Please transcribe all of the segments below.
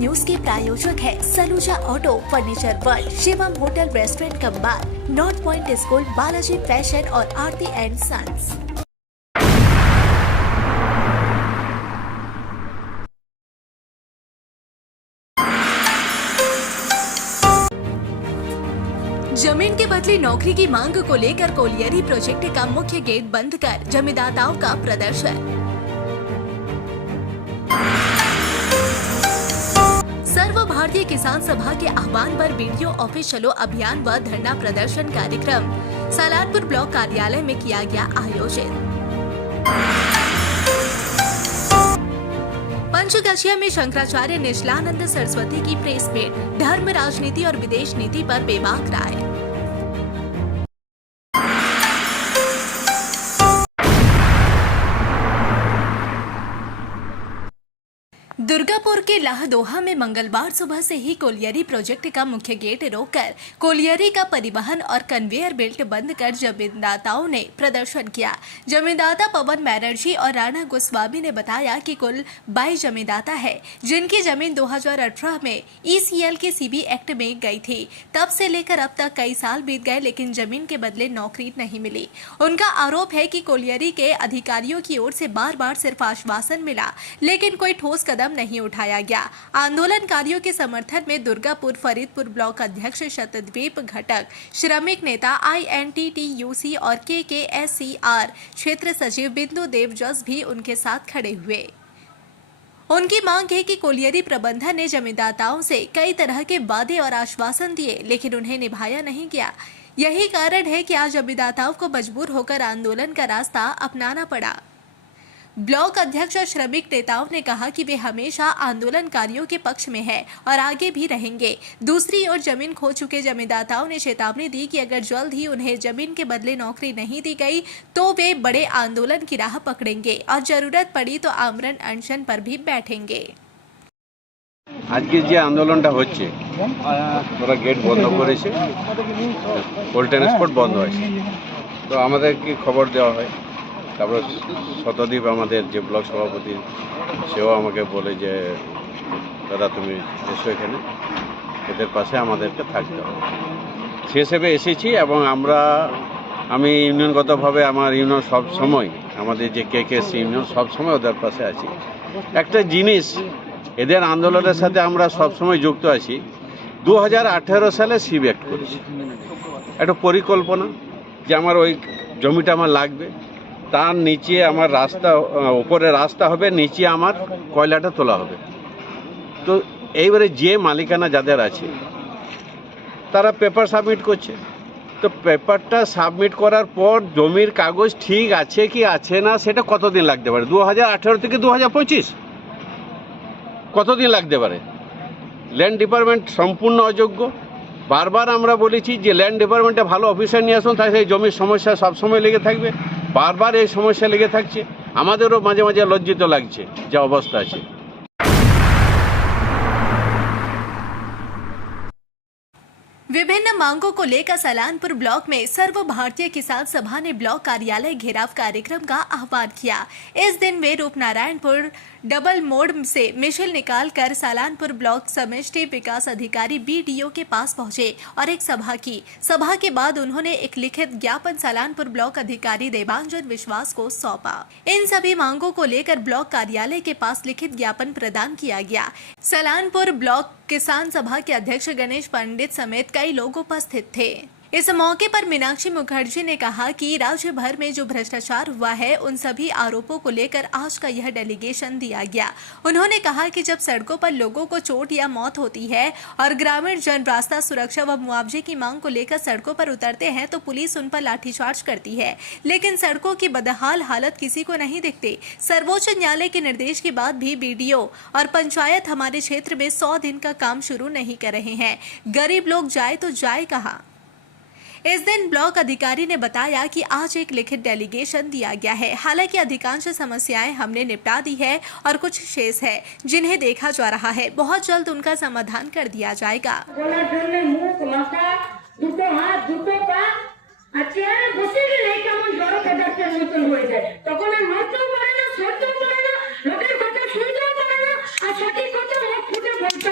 News के प्रायोजक है Saluja auto, furniture world, Shivam hotel restaurant cum bar, north point school, Balaji fashion और आरती एंड सन्स। जमीन के बदले नौकरी की मांग को लेकर कोलियरी प्रोजेक्ट का मुख्य गेट बंद कर जमींदाताओं का प्रदर्शन। सर्व भारतीय किसान सभा के आह्वान पर बीडीओ ऑफिस चलो अभियान व धरना प्रदर्शन कार्यक्रम सालानपुर ब्लॉक कार्यालय में किया गया आयोजित। पंचगछिया में शंकराचार्य निश्चलानंद सरस्वती की प्रेस मीट, धर्म, राजनीति और विदेश नीति पर बेबाक राय। दुर्गापुर के लाहदोहा में मंगलवार सुबह से ही कोलियरी प्रोजेक्ट का मुख्य गेट रोककर कोलियरी का परिवहन और कन्वेयर बेल्ट बंद कर जमींदाताओं ने प्रदर्शन किया। जमींदाता पवन बैनर्जी और राणा गोस्वामी ने बताया कि कुल 22 जमींदाता है जिनकी जमीन 2018 में ईसीएल के सीबी एक्ट में गई थी। तब से लेकर अब तक कई साल बीत गए लेकिन जमीन के बदले नौकरी नहीं मिली। उनका आरोप है कि कोलियरी के अधिकारियों की ओर से बार बार सिर्फ आश्वासन मिला लेकिन कोई ठोस कदम नहीं उठाया गया। आंदोलनकारियों के समर्थन में दुर्गापुर फरीदपुर ब्लॉक अध्यक्ष शतद्वीप घटक, श्रमिक नेता INTTUC और KKSCR क्षेत्र सचिव बिंदु देव जस भी उनके साथ खड़े हुए। उनकी मांग है कि कोलियरी प्रबंधन ने जमींदाताओं से कई तरह के वादे और आश्वासन दिए लेकिन उन्हें निभाया नहीं गया। यही कारण है कि आज जमींदाताओं को मजबूर होकर आंदोलन का रास्ता अपनाना पड़ा। ब्लॉक अध्यक्ष और श्रमिक नेताओं ने कहा कि वे हमेशा आंदोलनकारियों के पक्ष में हैं और आगे भी रहेंगे। दूसरी ओर जमीन खो चुके जमींदाताओं ने चेतावनी दी कि अगर जल्द ही उन्हें जमीन के बदले नौकरी नहीं दी गई तो वे बड़े आंदोलन की राह पकड़ेंगे और जरूरत पड़ी तो आमरण अनशन पर भी बैठेंगे। आज के आंदोलन হচ্ছে ওরা গেট বন্ধ করেছে, কোল ট্রান্সপোর্ট বন্ধ হয়েছে। তো আমাদেরকে খবর দেওয়া হয়, তারপর শতদ্বীপ আমাদের যে ব্লক সভাপতি সেও আমাকে বলে যে দাদা তুমি এসো এখানে, এদের পাশে আমাদেরকে থাকতে হবে। সে হিসেবে এসেছি এবং আমি ইউনিয়নগতভাবে আমার ইউনিয়ন সব সময় আমাদের যে KKC ইউনিয়ন সব সময় ওদের পাশে আছি। একটা জিনিস এদের আন্দোলনের সাথে আমরা সবসময় যুক্ত আছি। 2018 সালে সিবি অ্যাক্ট করেছি, একটা পরিকল্পনা যে আমার ওই জমিটা আমার লাগবে, তার নিচে আমার রাস্তা, উপরে রাস্তা হবে, নিচে আমার কয়লাটা তোলা হবে। তো এইবারে যে মালিকানা যাদের আছে তারা পেপার সাবমিট করছে। তো পেপারটা সাবমিট করার পর জমির কাগজ ঠিক আছে কি আছে না সেটা কতদিন লাগতে পারে? 2018 থেকে 2025 কতদিন লাগতে পারে? ল্যান্ড ডিপার্টমেন্ট সম্পূর্ণ অযোগ্য। বারবার আমরা বলেছি যে ল্যান্ড ডিপার্টমেন্টে ভালো অফিসার নিয়ে আসুন, তাই সেই জমির সমস্যা সবসময় লেগে থাকবে। বারবার এই সমস্যা লেগে থাকছে, আমাদেরও মাঝে মাঝে লজ্জিত লাগছে যে অবস্থা আছে। विभिन्न मांगों को लेकर सलानपुर ब्लॉक में सर्व भारतीय किसान सभा ने ब्लॉक कार्यालय घेराव कार्यक्रम का आह्वान किया। इस दिन वे रूपनारायणपुर डबल मोड़ से मिशन निकालकर सलानपुर ब्लॉक समष्टि विकास अधिकारी BDO के पास पहुंचे और एक सभा की। सभा के बाद उन्होंने एक लिखित ज्ञापन सलानपुर ब्लॉक अधिकारी देवांजन विश्वास को सौंपा। इन सभी मांगों को लेकर ब्लॉक कार्यालय के पास लिखित ज्ञापन प्रदान किया गया। सलानपुर ब्लॉक किसान सभा के अध्यक्ष गणेश पंडित समेत कई लोग उपस्थित थे। इस मौके पर मीनाक्षी मुखर्जी ने कहा कि राज्य भर में जो भ्रष्टाचार हुआ है उन सभी आरोपों को लेकर आज का यह डेलीगेशन दिया गया। उन्होंने कहा कि जब सड़कों पर लोगों को चोट या मौत होती है और ग्रामीण जन रास्ता सुरक्षा व मुआवजे की मांग को लेकर सड़कों पर उतरते हैं तो पुलिस उन पर लाठीचार्ज करती है, लेकिन सड़कों की बदहाल हालत किसी को नहीं दिखती। सर्वोच्च न्यायालय के निर्देश के बाद भी BDO और पंचायत हमारे क्षेत्र में 100 दिन का काम शुरू नहीं कर रहे हैं। गरीब लोग जाए तो जाए कहाँ? इस दिन ब्लॉक अधिकारी ने बताया कि आज एक लिखित डेलीगेशन दिया गया है। हालांकि अधिकांश समस्याएं हमने निपटा दी है और कुछ शेष है जिन्हें देखा जा रहा है। बहुत जल्द उनका समाधान कर दिया जाएगा। সঠিক কথা মুখ ফুটে বলতে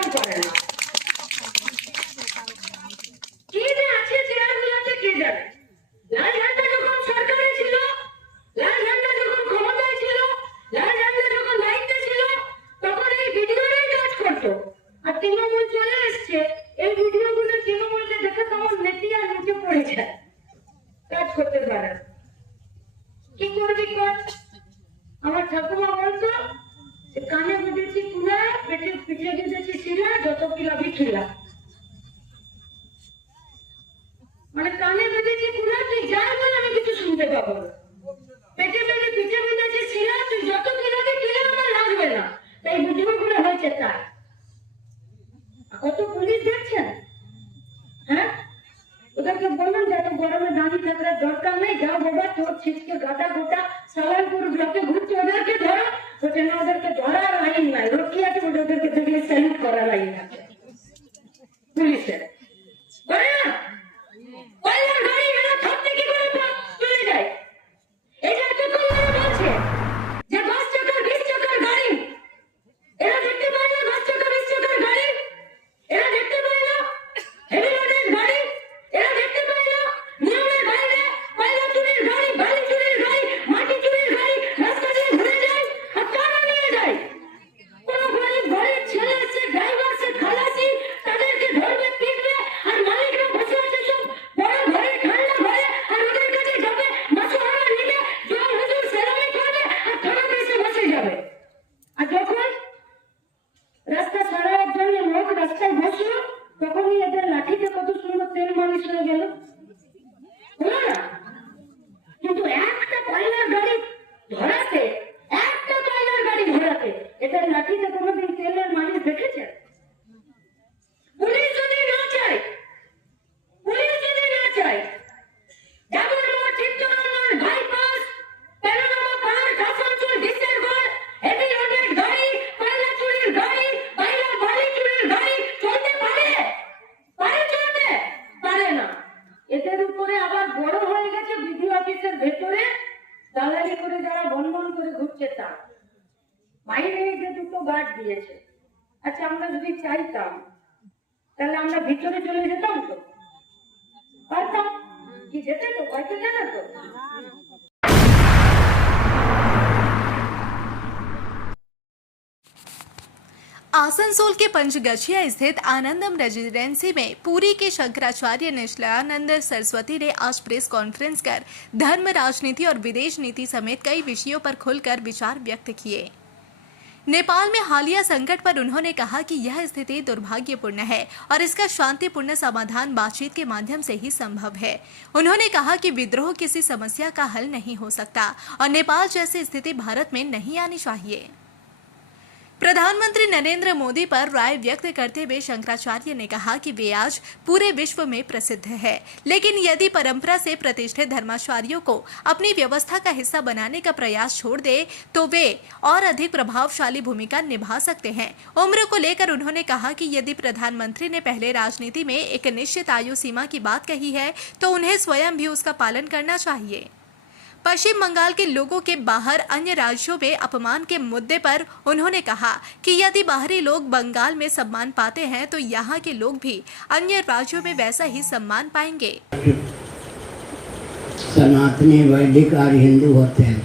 বাড়ি যায়, কাজ করতে পারে না। কি করবি কর? আমার ঠাকুমা বলতো যে কানে বেঁধেছি কুলা, পেটে পিঠে বেঁধেছি শিলা, যত কিলাবি খিলা। মানে কানে বেঁধেছি কুলা, তুই যাই বল আমি কিছু শুনতে পাবো না। পেটে বেঁধে পিঠে বেঁধেছি শিলা, তুই যত কিলাবি খিলা আমার লাগবে না। তাই বুঝবো করে হয়েছে তাই। কত পুলিশ দেখছেন, হ্যাঁ? ওদেরকে বললাম যে এত গরমে দাঁড়িয়ে থাকার দরকার নেই, যাও বাবা তোর ছিটকে গাদা গোটা সালানপুর ব্লকে ঘুরছে, ওদেরকে ধরো। ওটা না, ওদেরকে ধরার আইন নাই, রকি আছে, ওদেরকে দেখলে স্যালুট করার আইন আছে পুলিশের। করে না? কয়লার গাড়ি এরা থাকতে কি করে চলে যায়? এটা এত কল্যাণ বলছে যে 10 চাকার 20 চাকার গাড়ি এরা দেখতে পায় না, 10 চাকা 20 চাকার গাড়ি এরা দেখতে পায় না, হেভি লোডেড গাড়ি এরা দেখতে পায় না, নিয়মের বাইরে কয়লা চুরির গাড়ি, বালি চুরির গাড়ি, মাটি চুরির গাড়ি রাস্তা দিয়ে ঘুরে যায়। আর কারা নিয়ে যায়? কোন গরিব ঘরের ছেলে আছে, ড্রাইভার সে খালাসি, তাদেরকে ধরবে পিটবে, আর মালিকরা বসে আছে সব বড় ঘরে ঠান্ডা ঘরে, আর ওদের কাছে যাবে মাসুহারা নিবে, জল হুজুর সেলামি করবে, আর থানাতে এসে বসে যাবে। আর যখন রাস্তা সারার জন্য লোক রাস্তায় বসলো, তখনই এদের লাঠিতে কত সুন্দর তেল মালিশ হয়ে গেল, হলো না? কিন্তু একটা কয়লার গাড়ি ধরাতে, একটা কয়লার গাড়ি ধরাতে এদের লাঠিতে কোনোদিন তেলের মালিশ দেখেছেন? পুলিশ যদি না চায়, পুলিশ যদি না চায়, Dabalmor, Chittaranjan, bypass, panorama park, Asansol, Disergarh, heavy loaded গাড়ি, কয়লা চুরির গাড়ি, কয়লা বালি চুরির গাড়ি চলতে পারে? পারে চলতে? পারে না। এদের উপরে আবার বড় হয়ে গেছে বিডিও অফিসের ভেতরে দালালি করে যারা বন্ধন করে ঘুরছে তা। বাইরে যে দুটো গার্ড দিয়েছে। আচ্ছা, আমরা যদি চাইতাম তাহলে আমরা ভিতরে চলে যেতাম তো? পারতাম কি? যেতে তো, হয়তো জানা তো। आसनसोल के पंचगछिया स्थित आनंदम रेजिडेंसी में पुरी के शंकराचार्य निश्चलानंद सरस्वती ने आज प्रेस कॉन्फ्रेंस कर धर्म, राजनीति और विदेश नीति समेत कई विषयों पर खुलकर विचार व्यक्त किए। नेपाल में हालिया संकट पर उन्होंने कहा कि यह स्थिति दुर्भाग्यपूर्ण है और इसका शांतिपूर्ण समाधान बातचीत के माध्यम से ही संभव है। उन्होंने कहा कि विद्रोह किसी समस्या का हल नहीं हो सकता और नेपाल जैसी स्थिति भारत में नहीं आनी चाहिए। प्रधानमंत्री नरेंद्र मोदी पर राय व्यक्त करते हुए शंकराचार्य ने कहा कि वे आज पूरे विश्व में प्रसिद्ध है, लेकिन यदि परंपरा से प्रतिष्ठित धर्माचार्यों को अपनी व्यवस्था का हिस्सा बनाने का प्रयास छोड़ दे तो वे और अधिक प्रभावशाली भूमिका निभा सकते हैं। उम्र को लेकर उन्होंने कहा कि यदि प्रधानमंत्री ने पहले राजनीति में एक निश्चित आयु सीमा की बात कही है तो उन्हें स्वयं भी उसका पालन करना चाहिए। पश्चिम बंगाल के लोगों के बाहर अन्य राज्यों में अपमान के मुद्दे पर उन्होंने कहा कि यदि बाहरी लोग बंगाल में सम्मान पाते हैं तो यहाँ के लोग भी अन्य राज्यों में वैसा ही सम्मान पाएंगे। सनातनी, वैदिक और हिंदू होते हैं।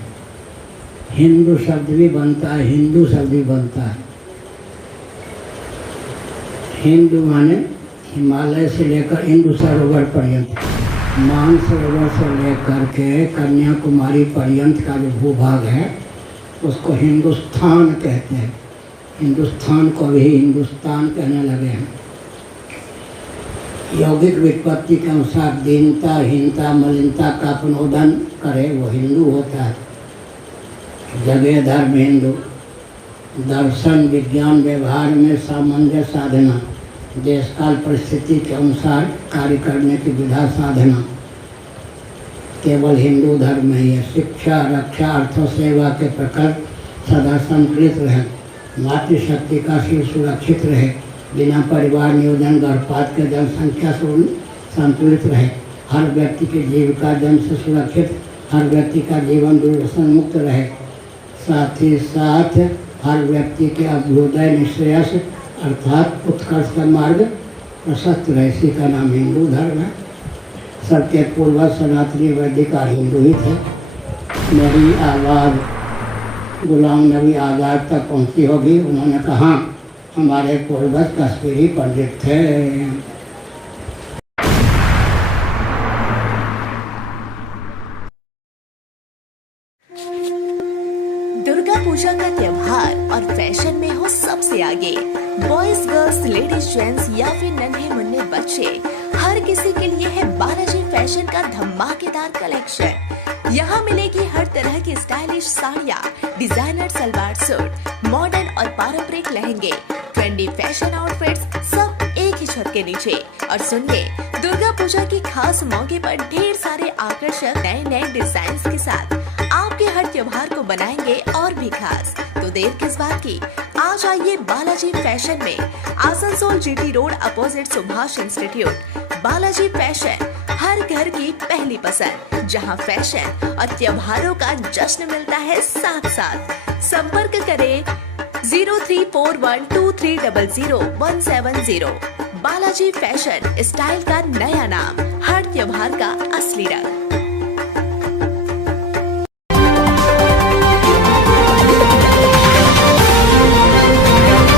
हिंदू शब्द भी बनता है, हिंदू शब्द भी बनता है। हिंदू माने हिमालय से लेकर इंदु सरोवर पर्यंत, मानसरोवर से लेकर के कन्याकुमारी पर्यंत का जो भूभाग है उसको हिंदुस्तान कहते हैं। हिंदुस्तान को भी हिंदुस्तान कहने लगे हैं। यौगिक व्युत्पत्ति के अनुसार दीनता, हीनता, मलिनता का पुनोदन करे वो हिंदू होता है। जगह धर्म हिंदू, दर्शन, विज्ञान, व्यवहार में सामंजस्य साधना, देश काल परिस्थिति के अनुसार कार्य करने की विधा साधना केवल हिंदू धर्म में ही है। शिक्षा, रक्षा, अर्थ सेवा के प्रकल्प सदा संतुलित रहे, मातृशक्ति का शील सुरक्षित रहे, बिना परिवार नियोजन गर्भपात के जनसंख्या संतुलित रहे, हर व्यक्ति की जीविका जन्म से सुरक्षित, हर व्यक्ति का जीवन दुर्व्यसन मुक्त रहे, साथ ही साथ हर व्यक्ति के अभ्युदय निश्रेयस अर्थात उत्कर्ष का मार्ग प्रशस्त रहे। इसी का नाम हिंदू धर्म है। सबके पूर्वज सनातनी, वैदिक और हिंदू ही थे। मेरी आवाज़ गुलाम नबी आज़ाद तक पहुंची होगी। उन्होंने कहा हमारे पूर्वज कश्मीरी पंडित थे। पूजा का त्योहार और फैशन में हो सबसे आगे। बॉयज, गर्ल्स, लेडीज, जेंट्स या फिर नन्हे मुन्ने बच्चे, हर किसी के लिए है बालाजी फैशन का धमाकेदार कलेक्शन। यहाँ मिलेगी हर तरह की स्टाइलिश साड़ियाँ, डिजाइनर सलवार सूट, मॉडर्न और पारंपरिक लहंगे, ट्रेंडी फैशन आउटफिट्स, सब एक ही छत के नीचे। और सुनिए, दुर्गा पूजा की खास मौके पर ढेर सारे आकर्षक नए नए डिजाइन के साथ आपके हर त्योहार को बनाएंगे और भी खास। तो देर किस बात की, आज आइए बालाजी फैशन में, Asansol GT road opposite Subhash institute. Balaji fashion, हर घर की पहली पसंद, जहां फैशन और त्योहारों का जश्न मिलता है साथ साथ। संपर्क करें 034123000170। बालाजी फैशन, स्टाइल का नया नाम, हर त्योहार का असली रंग।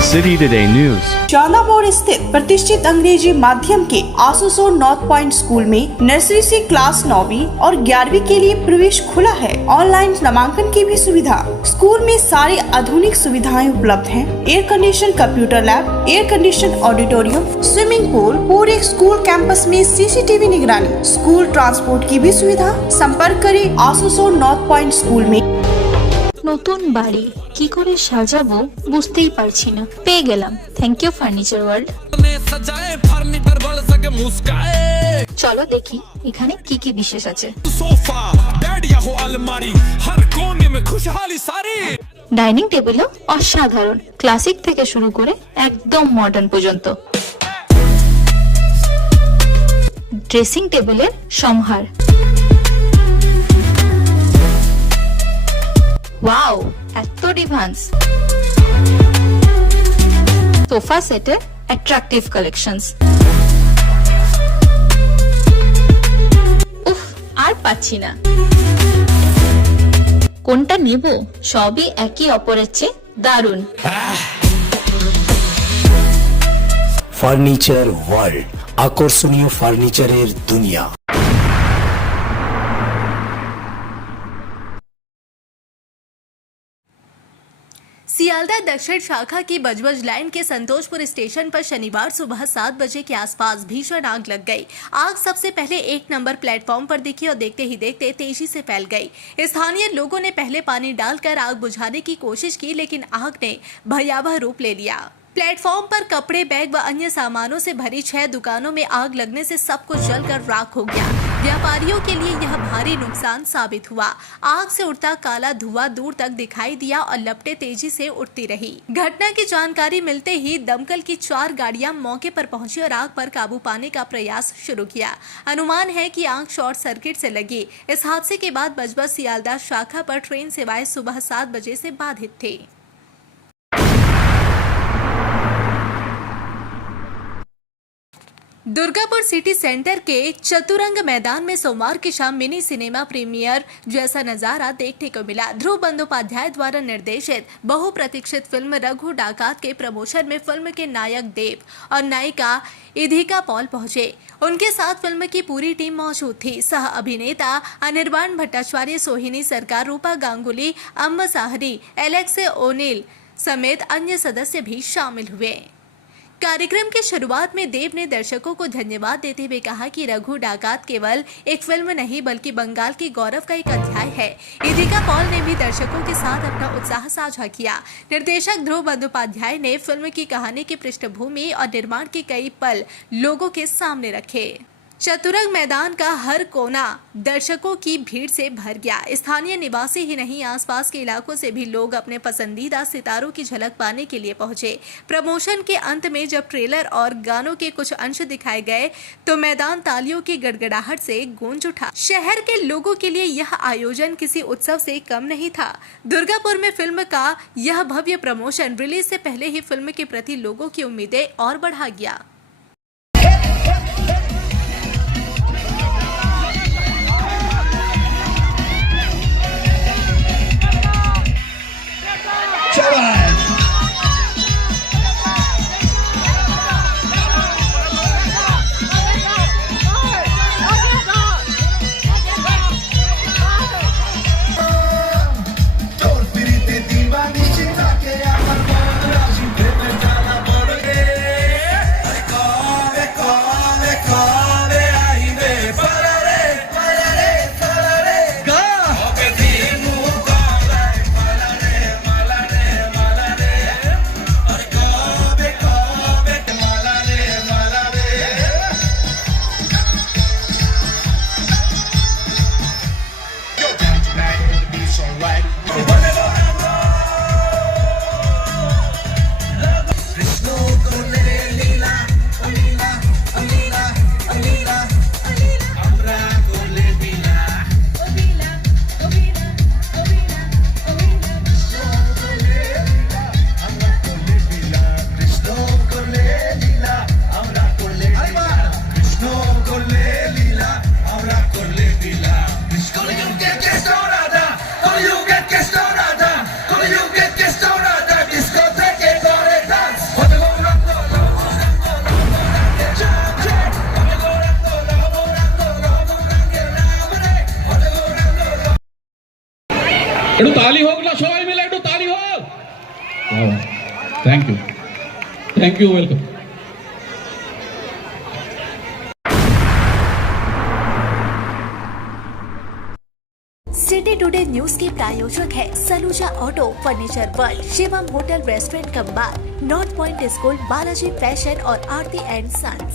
City today news. चांदा मोड़ स्थित प्रतिष्ठित अंग्रेजी माध्यम के आसनसोल नॉर्थ पॉइंट स्कूल में नर्सरी से क्लास 9वीं और 11वीं के लिए प्रवेश खुला है। ऑनलाइन नामांकन की भी सुविधा। स्कूल में सारी आधुनिक सुविधाएं उपलब्ध हैं। Air condition computer lab, air condition auditorium, swimming pool, पूरे स्कूल कैंपस में सीसीटीवी निगरानी, स्कूल ट्रांसपोर्ट की भी सुविधा। संपर्क करें आसनसोल नॉर्थ पॉइंट स्कूल में। নতুন বাড়ি কি করে সাজাবো বুঝতেই পারছি না, পেয়ে গেলাম থ্যাংক ইউ ফার্নিচার ওয়ার্ল্ড। চলো দেখি এখানে কি কি বিশেষ আছে। ডাইনিং টেবিলও অসাধারণ, ক্লাসিক থেকে শুরু করে একদম মডার্ন পর্যন্ত। ড্রেসিং টেবিলের সম্ভার, ওয়াও এত ডিভান্স। সোফা সেটের অ্যাট্রাকটিভ কালেকশনস। উফ, আর পাচ্ছি না, কোনটা নেব? সবই একই অপরের চেয়ে দারুণ। ফার্নিচার ওয়ার্ল্ড, আকর্ষণীয় ফার্নিচারের দুনিয়া। सियालदह दक्षिण शाखा की बजबज लाइन के संतोषपुर स्टेशन पर शनिवार सुबह 7 बजे के आसपास भीषण आग लग गई। आग सबसे पहले 1 नंबर प्लेटफॉर्म पर दिखी और देखते ही देखते तेजी से फैल गई। स्थानीय लोगों ने पहले पानी डालकर आग बुझाने की कोशिश की, लेकिन आग ने भयावह रूप ले लिया। प्लेटफॉर्म पर कपड़े, बैग व अन्य सामानों से भरी 6 दुकानों में आग लगने से सब कुछ जलकर राख हो गया। व्यापारियों के लिए यह भारी नुकसान साबित हुआ। आग से उड़ता काला धुआं दूर तक दिखाई दिया और लपटें तेजी से उठती रही। घटना की जानकारी मिलते ही दमकल की 4 गाड़ियां मौके पर पहुंची और आग पर काबू पाने का प्रयास शुरू किया। अनुमान है कि आग शॉर्ट सर्किट से लगी। इस हादसे के बाद बजबज सियालदह शाखा पर ट्रेन सेवाएं सुबह 7 बजे से बाधित थी। दुर्गापुर सिटी सेंटर के चतुरंग मैदान में सोमवार की शाम मिनी सिनेमा प्रीमियर जैसा नजारा देखने को मिला। ध्रुव बंदोपाध्याय द्वारा निर्देशित बहुप्रतीक्षित फिल्म रघु डाकात के प्रमोशन में फिल्म के नायक देव और नायिका इधिका पॉल पहुंचे। उनके साथ फिल्म की पूरी टीम मौजूद थी। सह अभिनेता अनिर्बाण भट्टाचार्य, सोहिनी सरकार, रूपा गांगुली, अम्मा साहरी, एलेक्स ओनिल समेत अन्य सदस्य भी शामिल हुए। कार्यक्रम की शुरुआत में देव ने दर्शकों को धन्यवाद देते हुए कहा कि रघु डाकात केवल एक फिल्म नहीं बल्कि बंगाल के गौरव का एक अध्याय है। इधिका पॉल ने भी दर्शकों के साथ अपना उत्साह साझा किया। निर्देशक ध्रुव बंदोपाध्याय ने फिल्म की कहानी की पृष्ठभूमि और निर्माण के कई पल लोगों के सामने रखे। चतुरंग मैदान का हर कोना दर्शकों की भीड़ से भर गया। स्थानीय निवासी ही नहीं, आसपास के इलाकों से भी लोग अपने पसंदीदा सितारों की झलक पाने के लिए पहुंचे। प्रमोशन के अंत में जब ट्रेलर और गानों के कुछ अंश दिखाए गए तो मैदान तालियों की गड़गड़ाहट से गूंज उठा। शहर के लोगों के लिए यह आयोजन किसी उत्सव से कम नहीं था। दुर्गापुर में फिल्म का यह भव्य प्रमोशन रिलीज से पहले ही फिल्म के प्रति लोगों की उम्मीदें और बढ़ा गया। একটু তালি হোক না, সবাই মিলে একটু তালি হোক। Thank you, welcome. City today news के प्रायोजक है Saluja auto, furniture world, Shivam hotel restaurant cum bar, north point school, Balaji fashion और आरती एंड सन्स।